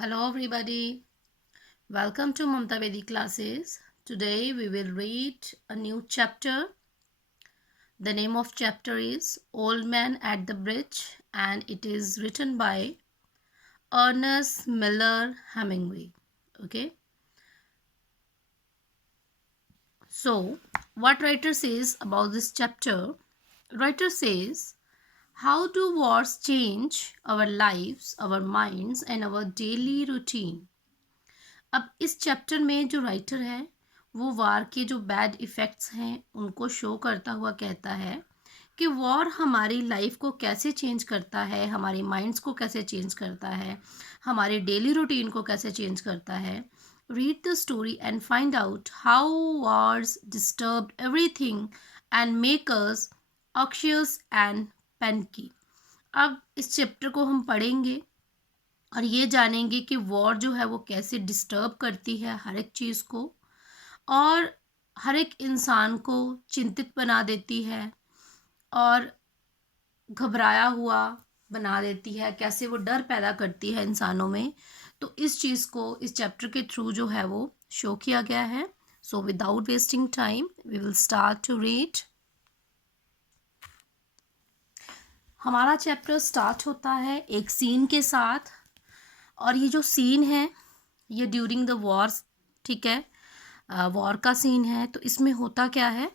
Hello everybody, welcome to Mamta Vedi classes. Today we will read a new chapter. The name of chapter is Old Man at the Bridge and it is written by Ernest Miller Hemingway. Okay. So what writer says about this chapter? Writer says, how do wars change our lives, our minds and our daily routine? अब इस chapter में जो writer है वो वार के जो bad effects हैं उनको शो करता हुआ कहता है कि वॉर हमारी लाइफ को कैसे चेंज करता है, हमारी माइंड्स को कैसे चेंज करता है, हमारे डेली रूटीन को कैसे चेंज करता है. Read the story and find out how wars disturb everything and make us anxious and panicky. अब इस चैप्टर को हम पढ़ेंगे और ये जानेंगे कि वॉर जो है वो कैसे डिस्टर्ब करती है हर एक चीज़ को और हर एक इंसान को चिंतित बना देती है और घबराया हुआ बना देती है, कैसे वो डर पैदा करती है इंसानों में. तो इस चीज़ को इस चैप्टर के थ्रू जो है वो शो किया गया है. So without wasting time we will start to read. हमारा चैप्टर स्टार्ट होता है एक सीन के साथ और ये जो सीन है ये ड्यूरिंग द वॉर, ठीक है, वॉर का सीन है. तो इसमें होता क्या है,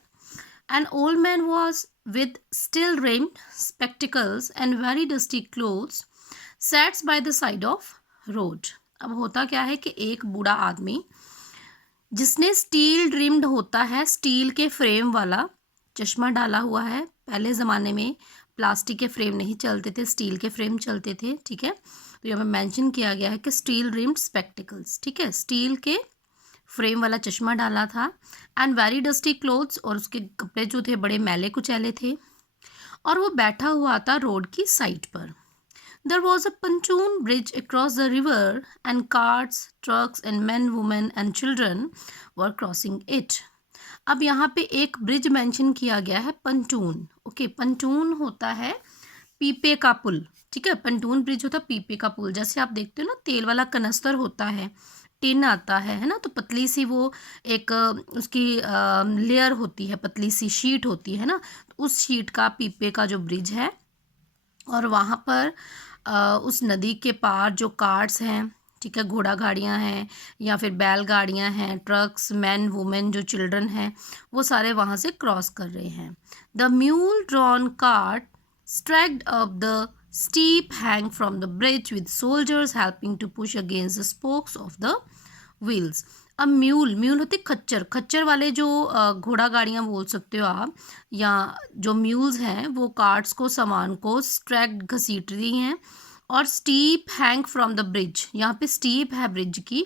an old man was with steel rimmed spectacles and very dusty clothes sats by the side of road. अब होता क्या है कि एक बूढ़ा आदमी जिसने स्टील रिम्ड होता है, स्टील के फ्रेम वाला चश्मा डाला हुआ है. पहले ज़माने में प्लास्टिक के फ्रेम नहीं चलते थे, स्टील के फ्रेम चलते थे, ठीक है. तो यहाँ पे मेंशन किया गया है कि स्टील रिम्ड स्पेक्टिकल्स, ठीक है, स्टील के फ्रेम वाला चश्मा डाला था. एंड वेरी डस्टी क्लोथ्स, और उसके कपड़े जो थे बड़े मैले कुचैले थे और वो बैठा हुआ था रोड की साइड पर. There was a pontoon bridge across the river and carts, trucks and men, women and children were crossing it. अब यहाँ पे एक ब्रिज मेंशन किया गया है, पंटून. ओके, पंटून होता है पीपे का पुल, ठीक है. पंटून ब्रिज होता है पीपे का पुल. जैसे आप देखते हो ना, तेल वाला कनस्तर होता है, टिन आता है ना, तो पतली सी वो एक उसकी लेयर होती है, पतली सी शीट होती है ना, तो उस शीट का पीपे का जो ब्रिज है. और वहाँ पर उस नदी के पार जो कार्ट्स हैं, ठीक है, घोड़ा गाड़ियाँ हैं या फिर बैलगाड़ियाँ हैं, ट्रक्स, मैन वुमेन जो चिल्ड्रन हैं, वो सारे वहाँ से क्रॉस कर रहे हैं. The mule drawn cart struggled up the steep hang from the bridge with soldiers helping to push against the spokes of the wheels. अब म्यूल होते खच्चर, खच्चर वाले जो घोड़ा गाड़ियाँ बोल सकते हो आप, या जो म्यूल्स हैं वो कार्ट्स को, सामान को स्ट्रैक्ड घसीट रही हैं. और steep hang from the bridge, यहाँ पे स्टीप है ब्रिज की,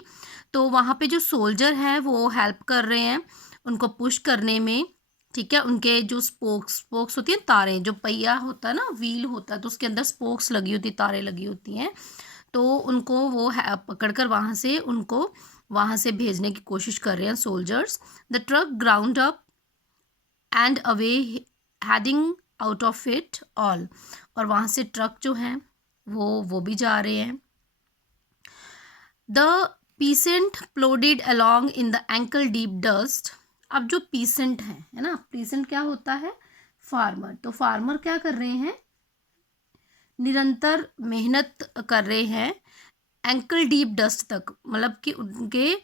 तो वहाँ पे जो सोल्जर हैं वो हेल्प कर रहे हैं उनको पुश करने में, ठीक है. उनके जो स्पोक्स होती हैं, तारें, जो पहिया होता है ना, व्हील होता है, तो उसके अंदर स्पोक्स लगी होती, तारें लगी होती हैं, तो उनको वो पकड़ कर वहाँ से उनको वहाँ से भेजने की कोशिश कर रहे हैं soldiers. The truck ground up and away heading out of it all, और वहाँ से ट्रक जो हैं वो भी जा रहे हैं. The pheasant प्लोडेड along in the ankle deep dust. अब जो पीसेंट है ना, पीसेंट क्या होता है, फार्मर. तो फार्मर क्या कर रहे हैं, निरंतर मेहनत कर रहे हैं एंकल डीप डस्ट तक, मतलब कि उनके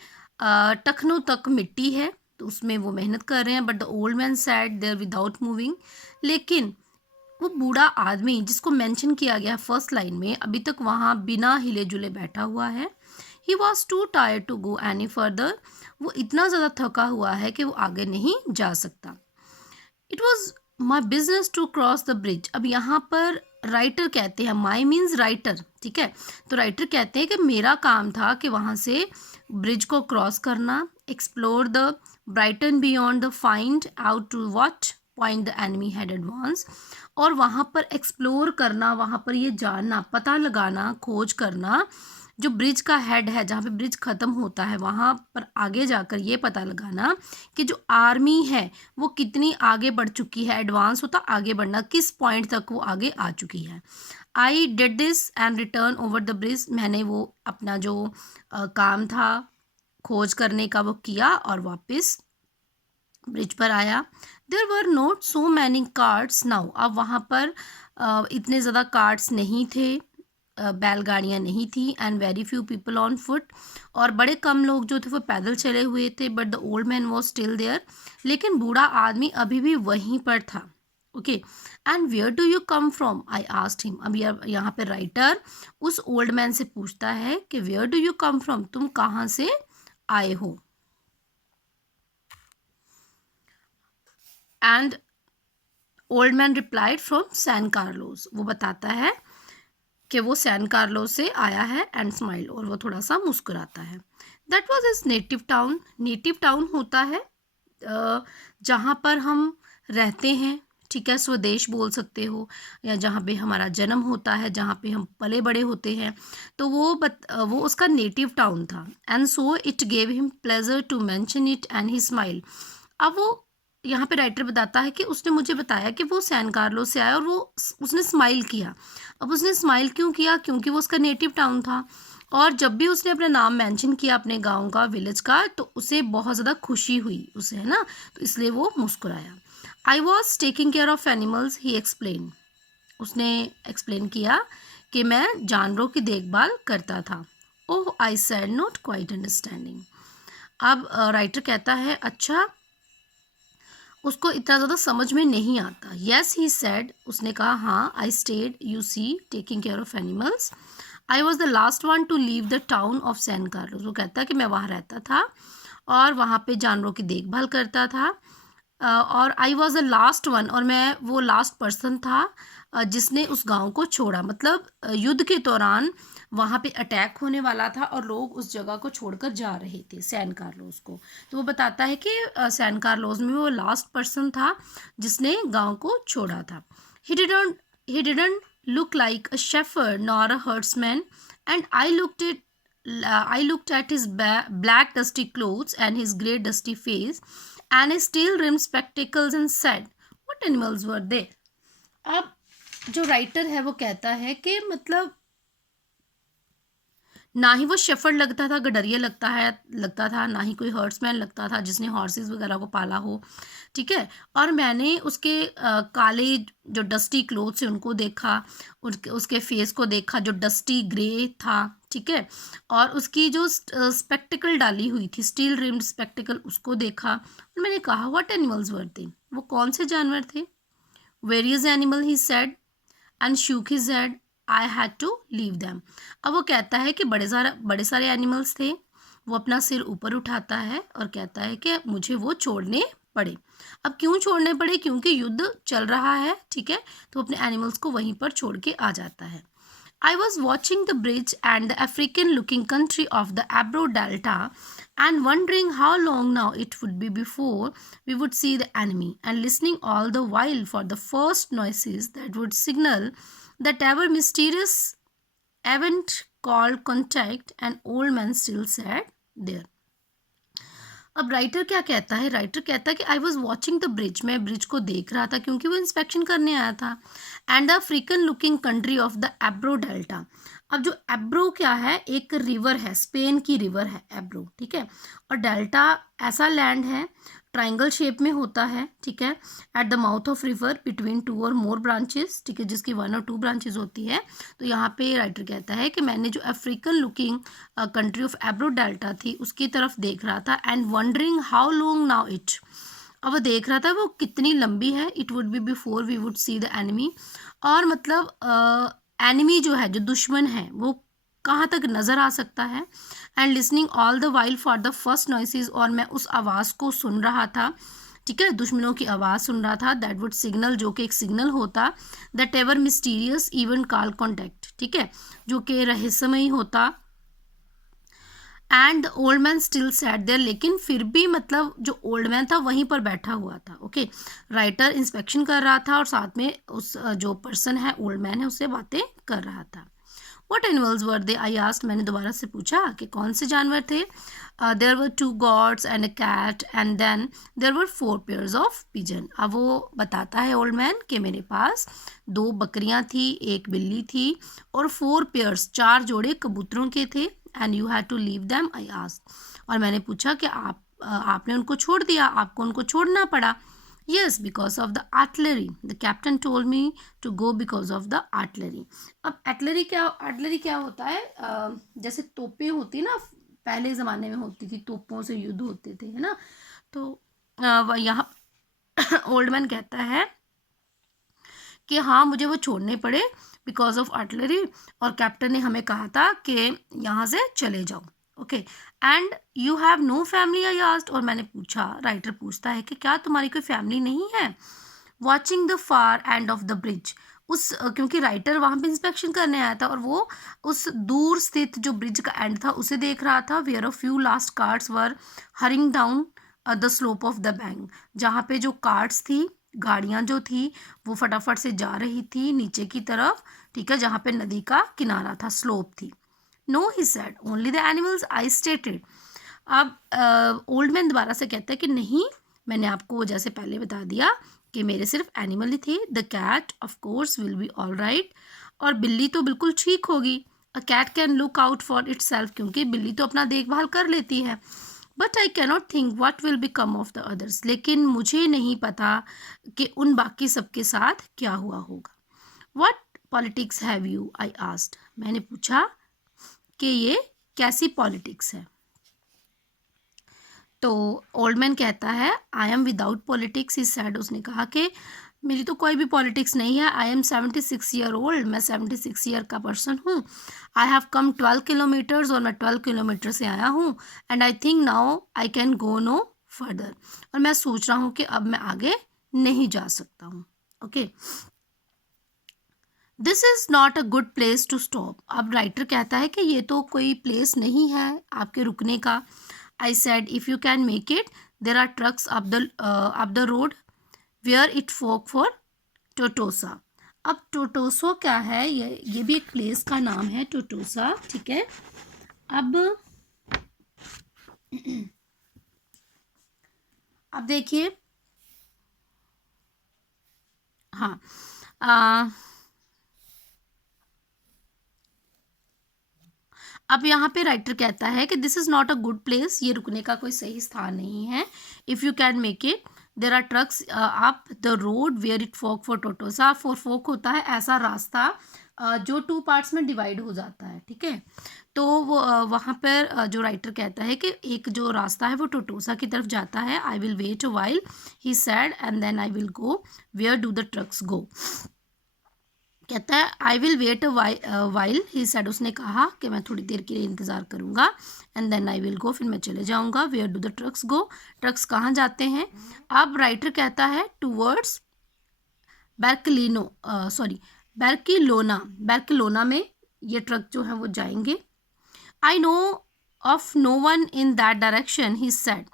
टखनों तक मिट्टी है तो उसमें वो मेहनत कर रहे हैं. But the old man sat there without moving. लेकिन वो बूढ़ा आदमी जिसको मेंशन किया गया फर्स्ट लाइन में, अभी तक वहाँ बिना हिले जुले बैठा हुआ है. He was too tired to go any further. वो इतना ज़्यादा थका हुआ है कि वो आगे नहीं जा सकता. It was my business to cross the bridge. अब यहाँ पर राइटर कहते हैं, माई मीन्स राइटर, ठीक है. तो राइटर कहते हैं कि मेरा काम था कि वहाँ से ब्रिज को क्रॉस करना, explore the Brighton beyond the, find out to what point the enemy had advance. और वहाँ पर एक्सप्लोर करना, वहाँ पर ये जानना, पता लगाना, खोज करना, जो ब्रिज का हेड है, जहाँ पे ब्रिज ख़त्म होता है, वहाँ पर आगे जाकर ये पता लगाना कि जो आर्मी है वो कितनी आगे बढ़ चुकी है, एडवांस होता आगे बढ़ना, किस पॉइंट तक वो आगे आ चुकी है. I did this and return over the bridge, मैंने वो अपना जो काम था खोज करने का वो किया और वापस ब्रिज पर आया. There were not so many carts now, अब वहाँ पर इतने ज़्यादा कार्ट्स नहीं थे, बैलगाड़ियाँ नहीं थी. And very few people on foot, और बड़े कम लोग जो थे वो पैदल चले हुए थे. But the old man was still there, लेकिन बूढ़ा आदमी अभी भी वहीं पर था. Okay. And where do you come from, I asked him. अब यहाँ पे राइटर उस ओल्ड मैन से पूछता है कि where do you come from, तुम कहाँ से आए हो. And old man replied from San Carlos, वो बताता है कि वो सैन कार्लोस से आया है. एंड स्माइल, और वो थोड़ा सा मुस्कुराता है. That was his native town. Native town होता है जहाँ पर हम रहते हैं, ठीक है, स्वदेश बोल सकते हो, या जहाँ पे हमारा जन्म होता है, जहाँ पे हम पले बड़े होते हैं, तो वो उसका नेटिव टाउन था. And so it gave him pleasure to mention it and he smile. अब वो यहाँ पे राइटर बताता है कि उसने मुझे बताया कि वो सैन कार्लोस से आया और उसने स्माइल किया. अब उसने स्माइल क्यों किया, क्योंकि वो उसका नेटिव टाउन था, और जब भी उसने अपना नाम मेंशन किया अपने गांव का, विलेज का, तो उसे बहुत ज़्यादा खुशी हुई उसे, है ना, तो इसलिए वो मुस्कुराया. I was taking care of animals, he explain. उसने एक्सप्लेन किया कि मैं जानवरों की देखभाल करता था. Oh, I said, not quite understanding. अब राइटर कहता है अच्छा, उसको इतना ज़्यादा समझ में नहीं आता. येस, ही सेड, उसने कहा हाँ. I stayed, you see, taking care of animals. I was the last one to leave the town of San Carlos. वो कहता है कि मैं वहाँ रहता था और वहाँ पे जानवरों की देखभाल करता था. और आई वॉज द लास्ट वन, और मैं वो लास्ट पर्सन था जिसने उस गांव को छोड़ा. मतलब युद्ध के दौरान वहाँ पे अटैक होने वाला था और लोग उस जगह को छोड़कर जा रहे थे, सैन कार्लोस को. तो वो बताता है कि सैन कार्लोस में वो लास्ट पर्सन था जिसने गांव को छोड़ा था. He didn't look like a shepherd nor a herdsman, and I looked at his black dusty clothes and his grey dusty face and his steel rimmed spectacles and said, what animals were they? अब जो writer है वो कहता है कि मतलब ना ही वो शेफर्ड लगता था, गडरिया लगता था, ना ही कोई हर्ट्समैन लगता था जिसने हॉर्सेस वगैरह को पाला हो, ठीक है. और मैंने उसके काले जो डस्टी क्लोथ्स हैं उनको देखा, उसके फेस को देखा जो डस्टी ग्रे था, ठीक है, और उसकी जो स्पेक्टिकल डाली हुई थी, स्टील रिम्ड स्पेक्टिकल, उसको देखा. और मैंने कहा व्हाट एनिमल्स वर थे, वो कौन से जानवर थे. Various animal, he said and shook his head. I had to leave them. अब वो कहता है कि बड़े सारे एनिमल्स थे. वो अपना सिर ऊपर उठाता है और कहता है कि मुझे वो छोड़ने पड़े. अब क्यों छोड़ने पड़े, क्योंकि युद्ध चल रहा है, ठीक है, तो अपने एनिमल्स को वहीं पर छोड़ के आ जाता है. I was watching the bridge and the African-looking country of the Ebro Delta and wondering how long now it would be before we would see the enemy, and listening all the while for the first noises that would signal that ever mysterious event called contact. An old man still sat there. अब writer क्या कहता है, writer कहता है कि I was watching the bridge, मैं bridge को देख रहा था क्योंकि वो इंस्पेक्शन करने आया था. And the African looking country of the Ebro delta. अब जो एब्रो क्या है, एक रिवर है, स्पेन की रिवर है एब्रो, ठीक है, और डेल्टा ऐसा लैंड है, ट्राइंगल शेप में होता है, ठीक है, at the mouth of river between 2 और मोर ब्रांचेस, ठीक है, जिसकी 1 और 2 ब्रांचेस होती है. तो यहाँ पे राइटर कहता है कि मैंने जो African looking country of Ebro delta थी उसकी तरफ देख रहा था. And wondering how long now it, अब वो देख रहा था वो कितनी लंबी है. It would be before we would see the enemy, और मतलब एनिमी जो है, जो दुश्मन है, वो कहाँ तक नज़र आ सकता है. And listening all the while for the first noises, और मैं उस आवाज़ को सुन रहा था, ठीक है, दुश्मनों की आवाज़ सुन रहा था. दैट वुड सिग्नल, जो कि एक सिग्नल होता, that ever mysterious even call contact, ठीक है, जो कि रहस्यमयी होता. And the old man still sat there, लेकिन फिर भी मतलब जो ओल्ड मैन था वहीं पर बैठा हुआ था. ओके, राइटर इंस्पेक्शन कर रहा था और साथ में उस जो पर्सन है, ओल्ड मैन है, उससे बातें कर रहा था. What animals were they, I asked, मैंने दोबारा से पूछा कि कौन से जानवर थे. There were 2 goats and a cat and then there were 4 pairs of pigeon. अब वो बताता है ओल्ड मैन कि मेरे पास 2 बकरियां थी, 1 बिल्ली थी और 4 pairs 4 जोड़े कबूतरों के थे. And you had to leave them, I asked, और मैंने पूछा कि आपने उनको छोड़ दिया, आपको उनको छोड़ना पड़ा. Yes, because of the artillery. The captain told me to go because of the artillery. अब artillery क्या होता है? जैसे तोपें होती ना, पहले ज़माने में होती थी, तोपों से युद्ध होते थे, है ना. तो यहाँ ओल्ड मैन कहता है कि हाँ मुझे वो छोड़ने पड़े बिकॉज ऑफ आर्टिलरी, और कैप्टन ने हमें कहा था कि यहाँ से चले जाओ. Okay. And you have no family, I asked, और मैंने पूछा, राइटर पूछता है कि क्या तुम्हारी कोई फैमिली नहीं है. Watching the far end of the bridge, क्योंकि राइटर वहाँ पे इंस्पेक्शन करने आया था और वो उस दूर स्थित जो ब्रिज का एंड था उसे देख रहा था. Where a few last carts were hurrying down the slope of the bank, जहाँ पे जो कार्ट्स थी, गाड़ियाँ जो थी वो फटाफट से जा रही थी नीचे की तरफ, ठीक है, जहाँ पे नदी का किनारा था, स्लोप थी. No, he said, only the animals, I stated. अब ओल्ड मैन दोबारा से कहता है कि नहीं, मैंने आपको जैसे पहले बता दिया कि मेरे सिर्फ एनिमल ही थे. The cat of course will be all right, और बिल्ली तो बिल्कुल ठीक होगी. A cat can look out for itself, क्योंकि बिल्ली तो अपना देखभाल कर लेती है. But I cannot think what will become of the others, लेकिन मुझे नहीं पता कि उन बाकी सबके साथ क्या हुआ होगा. What politics have you, I asked, मैंने पूछा कि ये कैसी पॉलिटिक्स है. तो ओल्ड मैन कहता है, I am without politics, he said, उसने कहा कि मेरी तो कोई भी पॉलिटिक्स नहीं है. आई एम 76 ईयर ओल्ड, मैं 76 ईयर का पर्सन हूँ. आई हैव कम 12 किलोमीटर्स, और मैं 12 किलोमीटर से आया हूँ. And I think now I can go no further, और मैं सोच रहा हूँ कि अब मैं आगे नहीं जा सकता हूँ. Okay. This is not a good place to stop. अब राइटर कहता है कि ये तो कोई प्लेस नहीं है आपके रुकने का. I said, if you can make it, there are trucks up the road where it fork for Totosa. अब टोटोसो क्या है? ये भी एक प्लेस का नाम है, टोटोसा, ठीक है. अब देखिए, हाँ, अब यहाँ पे राइटर कहता है कि this is not a good place, ये रुकने का कोई सही स्थान नहीं है. If you can make it, there are trucks up the road where it fork for Tortosa. For fork होता है ऐसा रास्ता जो 2 पार्ट्स में डिवाइड हो जाता है, ठीक है. तो वो वहाँ पर जो राइटर कहता है कि एक जो रास्ता है वो टोटोसा की तरफ जाता है. I will wait a while, he said, and then I will go. Where do the trucks go? कहता है I will wait while, he said, उसने कहा कि मैं थोड़ी देर के लिए इंतज़ार करूँगा. And then I will go, फिर मैं चले जाऊँगा. Where do the trucks go? Trucks कहाँ जाते हैं? अब राइटर कहता है टूवर्ड्स बैर्किलोना में ये ट्रक जो है वो जाएंगे. I know of no one in that direction, he said,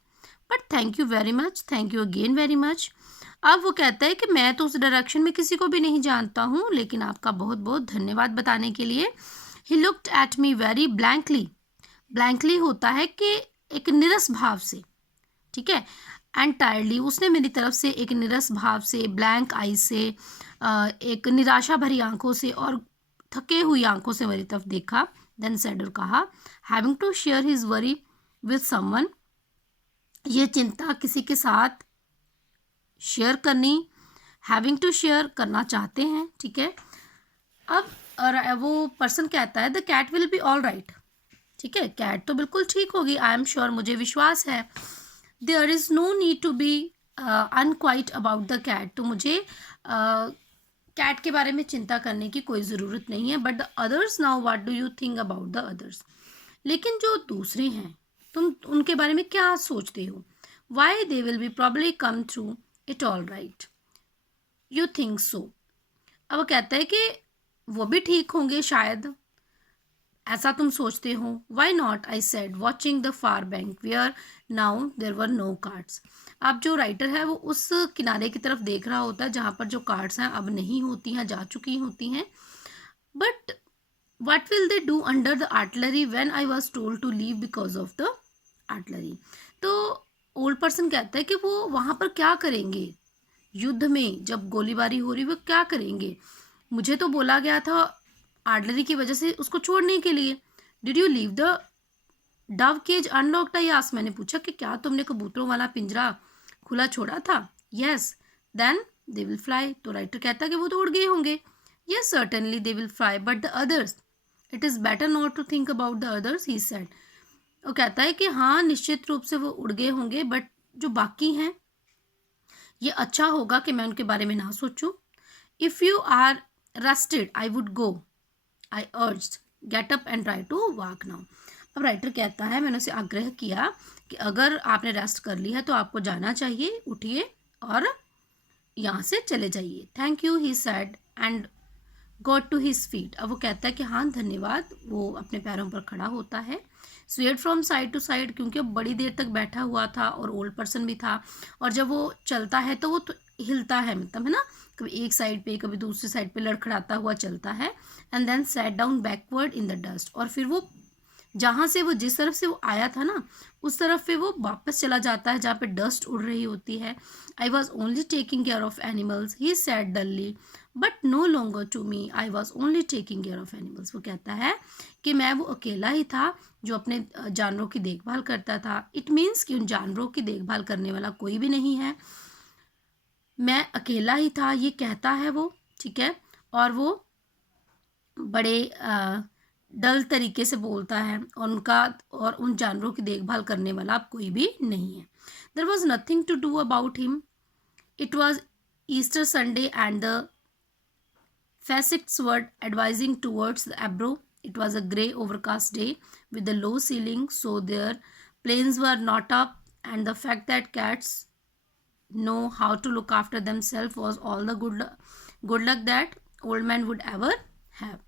but thank you very much, thank you again very much. अब वो कहता है कि मैं तो उस डायरेक्शन में किसी को भी नहीं जानता हूँ, लेकिन आपका बहुत बहुत धन्यवाद बताने के लिए. He looked at me very blankly होता है कि एक निरस भाव से, ठीक है. एंटायरली, उसने मेरी तरफ से एक निरस भाव से, ब्लैंक आई से, एक निराशा भरी आंखों से और थके हुई आंखों से मेरी तरफ देखा. देन सेड, और कहा, having to share his worry with someone, ये चिंता किसी के साथ शेयर करनी, हैविंग टू शेयर करना चाहते हैं, ठीक है. अब वो पर्सन कहता है the cat will be all right, ठीक है, कैट तो बिल्कुल ठीक होगी. आई एम श्योर, मुझे विश्वास है. There is no need to be unquiet about the cat, तो मुझे कैट के बारे में चिंता करने की कोई ज़रूरत नहीं है. But the others, now what do you think about the others? लेकिन जो दूसरे हैं, तुम उनके बारे में क्या सोचते हो? Why they will be probably come through it all right, you think so? अब वो कहता है कि वो भी ठीक होंगे शायद, ऐसा तुम सोचते हो. Why not, I said, watching the far bank where now there were no carts. अब जो राइटर है वो उस किनारे की तरफ देख रहा होता है जहाँ पर जो कार्ड्स हैं अब नहीं होती हैं, जा चुकी होती हैं. But What will they do under the artillery when I was told to leave because of the artillery? तो ओल्ड पर्सन कहता है कि वो वहाँ पर क्या करेंगे युद्ध में, जब गोलीबारी हो रही वो क्या करेंगे, मुझे तो बोला गया था आर्टलरी की वजह से उसको छोड़ने के लिए. Did you leave the dove cage unlocked? I asked, मैंने पूछा कि क्या तुमने कबूतरों वाला पिंजरा खुला छोड़ा था. Yes. Then they will fly. तो राइटर कहता है कि वो तो उड़ गए होंगे. Yes certainly they will fly, but the others, it is better not to think about the others, he said. वो कहता है कि हाँ निश्चित रूप से वो उड़ गए होंगे, बट जो बाकी हैं ये अच्छा होगा कि मैं उनके बारे में ना सोचूं. If you are rested I would go, I urged, get up and try to walk now. अब राइटर कहता है, मैंने उसे आग्रह किया कि अगर आपने रेस्ट कर ली है तो आपको जाना चाहिए, उठिए और यहाँ से चले जाइए. Thank you, he said and got to his feet. अब वो कहता है कि हाँ धन्यवाद. वो अपने पैरों पर खड़ा होता है. Swayed from side to side, क्योंकि अब बड़ी देर तक बैठा हुआ था और ओल्ड पर्सन भी था, और जब वो चलता है तो वो तो हिलता है, मतलब है ना, कभी एक साइड पे कभी दूसरी साइड पे लड़खड़ाता हुआ चलता है. And then sat down backward in the dust. और फिर वो जहाँ से वो जिस तरफ से वो आया था ना उस तरफ पे वो वापस चला जाता है जहाँ पे डस्ट उड़ रही होती है. I was only taking care of animals, he said dully, but no longer to me, I was only taking care of animals. वो कहता है कि मैं वो अकेला ही था जो अपने जानवरों की देखभाल करता था. इट मीन्स कि उन जानवरों की देखभाल करने वाला कोई भी नहीं है, मैं अकेला ही था, ये कहता है वो. ठीक है. और वो बड़े डल तरीके से बोलता है और उन जानवरों की देखभाल करने वाला अब कोई भी नहीं है. There was nothing to do about him. It was Easter Sunday and the fascists were advising towards the Ebro. It was a grey overcast day with a low ceiling, so their planes were not up, and the fact that cats know how to look after themselves was all the good luck that old man would ever have.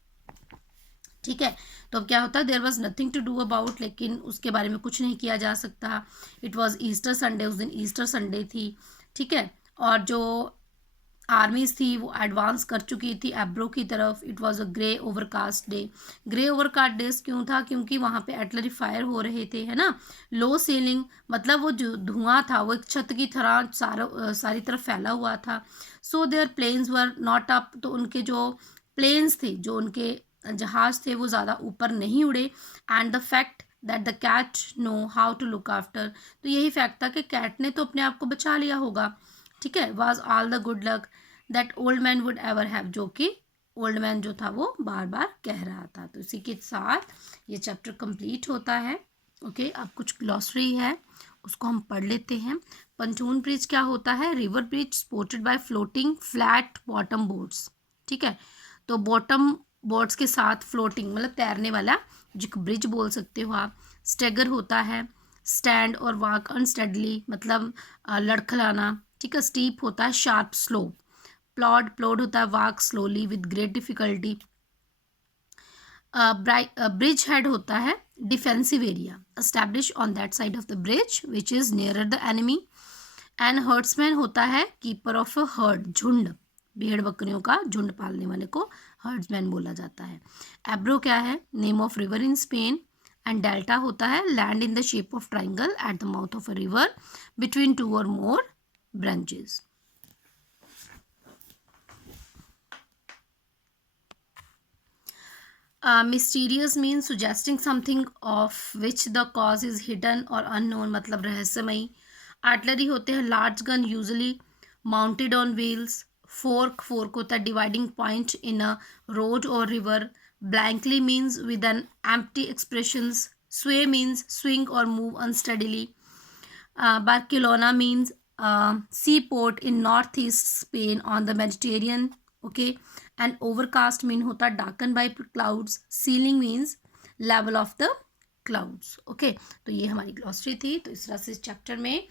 ठीक है. तो अब क्या होता है, there was nothing to do about, लेकिन उसके बारे में कुछ नहीं किया जा सकता. इट वॉज ईस्टर संडे, उस दिन ईस्टर संडे थी. ठीक है. और जो आर्मीज थी वो एडवांस कर चुकी थी एब्रो की तरफ. It was a grey overcast day. Grey overcast days क्यों था, क्योंकि वहाँ पे आर्टिलरी फायर हो रहे थे, है ना. लो सीलिंग मतलब वो जो धुआं था वो एक छत की तरह सारी तरफ फैला हुआ था. So their planes were not up, तो उनके जो प्लेन्स थे, जो उनके जहाज थे वो ज़्यादा ऊपर नहीं उड़े. And the fact that the cat know how to look after, तो यही फैक्ट था कि कैट ने तो अपने आप को बचा लिया होगा. ठीक है. Was all the good luck that old man would ever have, जो कि ओल्ड मैन जो था वो बार बार कह रहा था. तो इसी के साथ ये चैप्टर कंप्लीट होता है. ओके. अब कुछ ग्लॉसरी है उसको हम पढ़ लेते हैं. पंटून ब्रिज क्या होता है, river bridge supported by floating flat bottom boards. ठीक है. तो बॉटम बोर्ड्स के साथ फ्लोटिंग मतलब तैरने वाला जो ब्रिज बोल सकते हो आप. स्टेगर होता है स्टैंड और वॉक अनस्टेडली मतलब लड़खड़ाना. ठीक है. स्टीप होता है शार्प स्लोप. प्लॉड होता है walk slowly with great difficulty. Bridge head होता है defensive area establish on that side of the bridge which is nearer the enemy. And herdsman होता है कीपर ऑफ अ हर्ड, झुंड, भेड़ बकरियों का झुंड पालने वाले को हर्ड्समैन बोला जाता है. एब्रो क्या है, name of river in Spain. And delta होता है land in the shape of triangle at the mouth of a river between two और मोर branches. Mysterious means suggesting something of which the cause is hidden or unknown, मतलब रहस्यमयी. Artillery होते हैं large gun usually mounted on wheels. Fork होता है dividing point in a road or river. Blankly means with an empty expressions. Sway means swing or move unsteadily. Barcelona means seaport in northeast Spain on the Mediterranean. Okay. And overcast mean होता है darkened by clouds. Ceiling means level of the clouds. Okay. तो ये हमारी glossary थी. तो इस तरह से इस चैप्टर में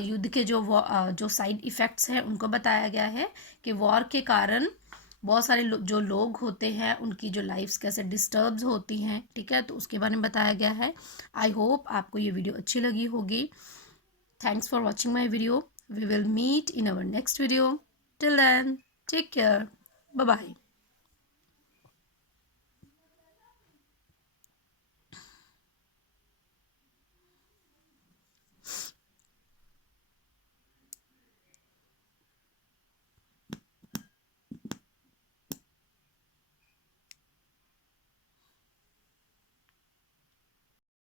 युद्ध के जो साइड इफ़ेक्ट्स हैं उनको बताया गया है कि वॉर के कारण बहुत सारे जो लोग होते हैं उनकी जो लाइफ्स कैसे डिस्टर्ब्स होती हैं. ठीक है. तो उसके बारे में बताया गया है. आई होप आपको ये वीडियो अच्छी लगी होगी. Thanks for watching my video. We will meet in our next video. Till then, take care. Bye-bye.